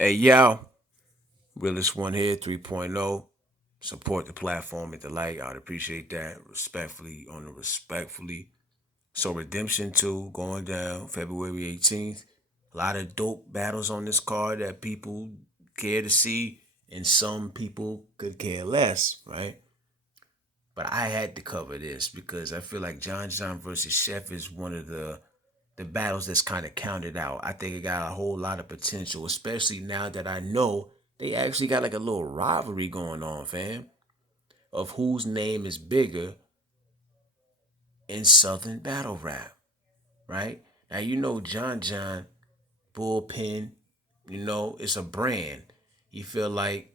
Hey, yo, realest one here, 3.0. Support the platform at the like. I'd appreciate that. Respectfully, on the respectfully. So, Redemption 2 going down February 18th. A lot of dope battles on this card that people care to see, and some people could care less, right? But I had to cover this because I feel like John versus Chef is one of the battles that's kind of counted out. I think it got a whole lot of potential, especially now that I know they actually got like a little rivalry going on, fam, of whose name is bigger in Southern battle rap, right? Now you know John Bullpen, it's a brand. You feel like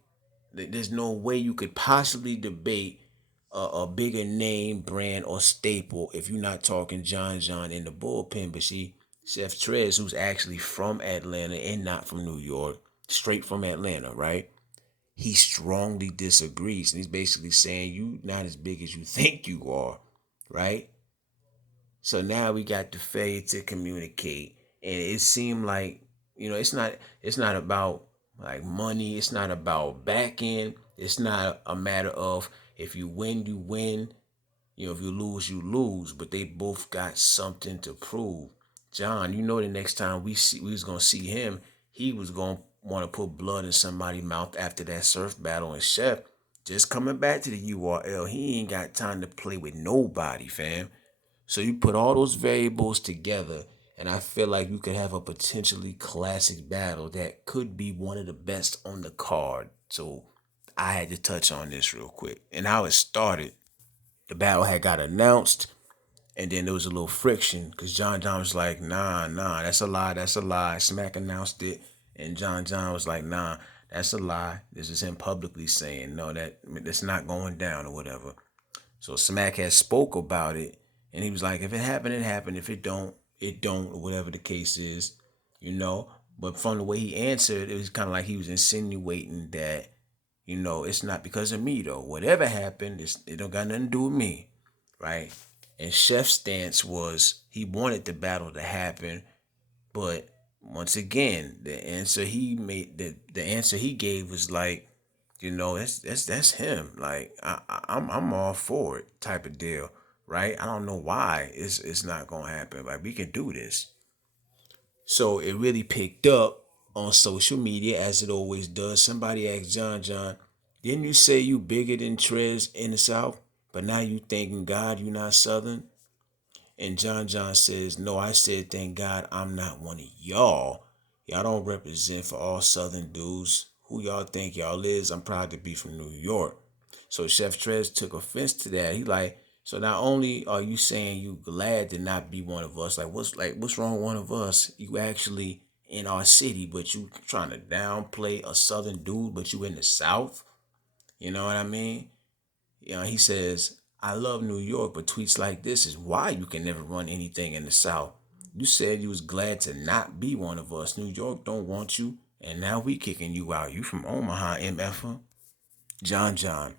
there's no way you could possibly debate a bigger name, brand, or staple if you're not talking John in the bullpen. But see, Chef Trez, who's actually from Atlanta and not from New York, straight from Atlanta, right? He strongly disagrees. And he's basically saying you not as big as you think you are, right? So now we got the failure to communicate. And it seemed like, it's not about like money, it's not about back end, it's not a matter of if you win, you win, if you lose, you lose. But they both got something to prove. John, the next time we was gonna see him, he was gonna want to put blood in somebody's mouth after that surf battle. And Chef, just coming back to the URL, he ain't got time to play with nobody, fam. So you put all those variables together, and I feel like you could have a potentially classic battle that could be one of the best on the card. So I had to touch on this real quick. And how it started, the battle had got announced, and then there was a little friction because John was like, nah, that's a lie, that's a lie. Smack announced it, and John was like, nah, that's a lie. This is him publicly saying, no, that's not going down or whatever. So Smack had spoke about it, and he was like, if it happened, it happened. If it don't, it don't, or whatever the case is, you know. But from the way he answered, it was kind of like he was insinuating that, it's not because of me though. Whatever happened, it don't got nothing to do with me, right? And Chef's stance was he wanted the battle to happen, but once again, the answer he gave was like, that's him. Like I'm all for it, type of deal, right? I don't know why it's not gonna happen. Like we can do this. So it really picked up on social media as it always does. Somebody asked John, didn't you say you bigger than Trez in the South? But now you thanking God you not Southern? And John says, no, I said, thank God I'm not one of y'all. Y'all don't represent for all Southern dudes. Who y'all think y'all is? I'm proud to be from New York. So Chef Trez took offense to that. He like, so not only are you saying you glad to not be one of us, what's wrong with one of us? You actually in our city, but you trying to downplay a Southern dude, but you in the South. You know what I mean? He says, I love New York, but tweets like this is why you can never run anything in the South. You said you was glad to not be one of us. New York don't want you, and now we kicking you out. You from Omaha, MFer? John.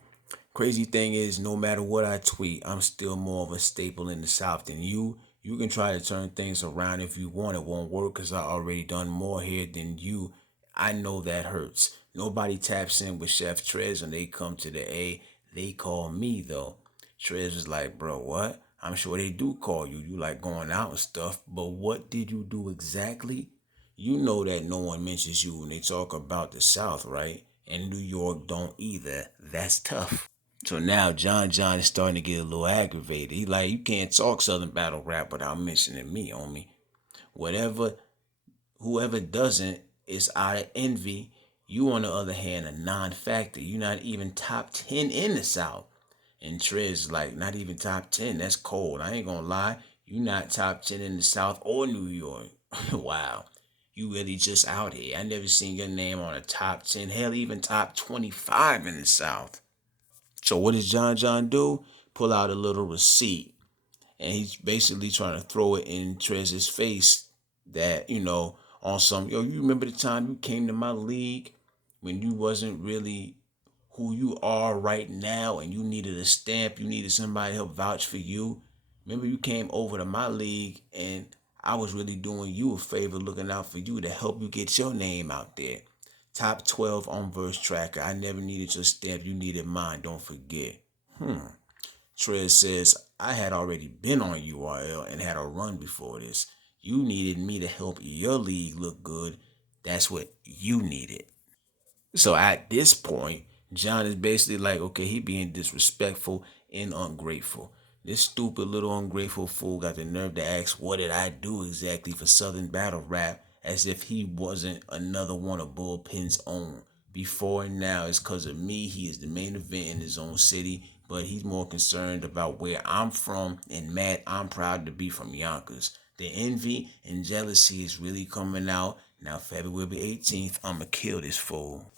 Crazy thing is, no matter what I tweet, I'm still more of a staple in the South than you. You can try to turn things around if you want. It won't work because I already done more here than you. I know that hurts. Nobody taps in with Chef Trez when they come to the A. They call me though. Trez was like, bro, what? I'm sure they do call you. You like going out and stuff, but what did you do exactly? You know that no one mentions you when they talk about the South, right? And New York don't either. That's tough. So now John is starting to get a little aggravated. He like, you can't talk Southern battle rap without mentioning me, homie. Whatever, whoever doesn't is out of envy. You, on the other hand, a non-factor. You're not even top 10 in the South. And Trez like, not even top 10. That's cold. I ain't gonna lie. You not top 10 in the South or New York. Wow. You really just out here. I never seen your name on a top 10. Hell, even top 25 in the South. So what does John do? Pull out a little receipt, and he's basically trying to throw it in Trez's face that, on some, yo, you remember the time you came to my league when you wasn't really who you are right now and you needed a stamp, you needed somebody to help vouch for you. Remember you came over to my league and I was really doing you a favor looking out for you to help you get your name out there. Top 12 on Verse Tracker. I never needed your stamp. You needed mine. Don't forget. Trez says, I had already been on URL and had a run before this. You needed me to help your league look good. That's what you needed. So at this point, John is basically like, okay, he being disrespectful and ungrateful. This stupid little ungrateful fool got the nerve to ask, what did I do exactly for Southern Battle Rap? As if he wasn't another one of Bullpen's own. Before and now, it's because of me. He is the main event in his own city, but he's more concerned about where I'm from and mad I'm proud to be from Yonkers. The envy and jealousy is really coming out. Now, February 18th, I'ma kill this fool.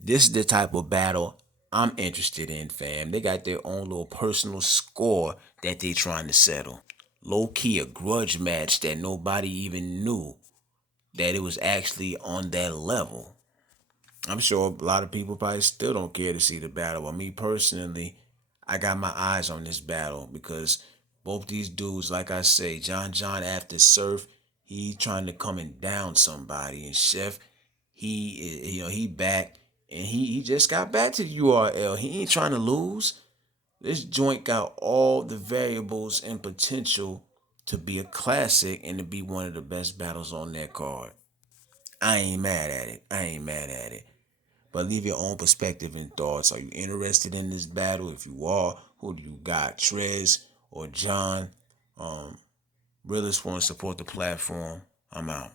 This is the type of battle I'm interested in, fam. They got their own little personal score that they trying to settle. Low key a grudge match that nobody even knew that it was actually on that level. I'm sure a lot of people probably still don't care to see the battle. But me personally, I got my eyes on this battle because both these dudes, like I say, John after Surf, he trying to come and down somebody, and Chef, he back and he just got back to the URL. He ain't trying to lose. This joint got all the variables and potential to be a classic and to be one of the best battles on that card. I ain't mad at it. I ain't mad at it. But leave your own perspective and thoughts. Are you interested in this battle? If you are, who do you got? Trez or John? Realist want to support the platform. I'm out.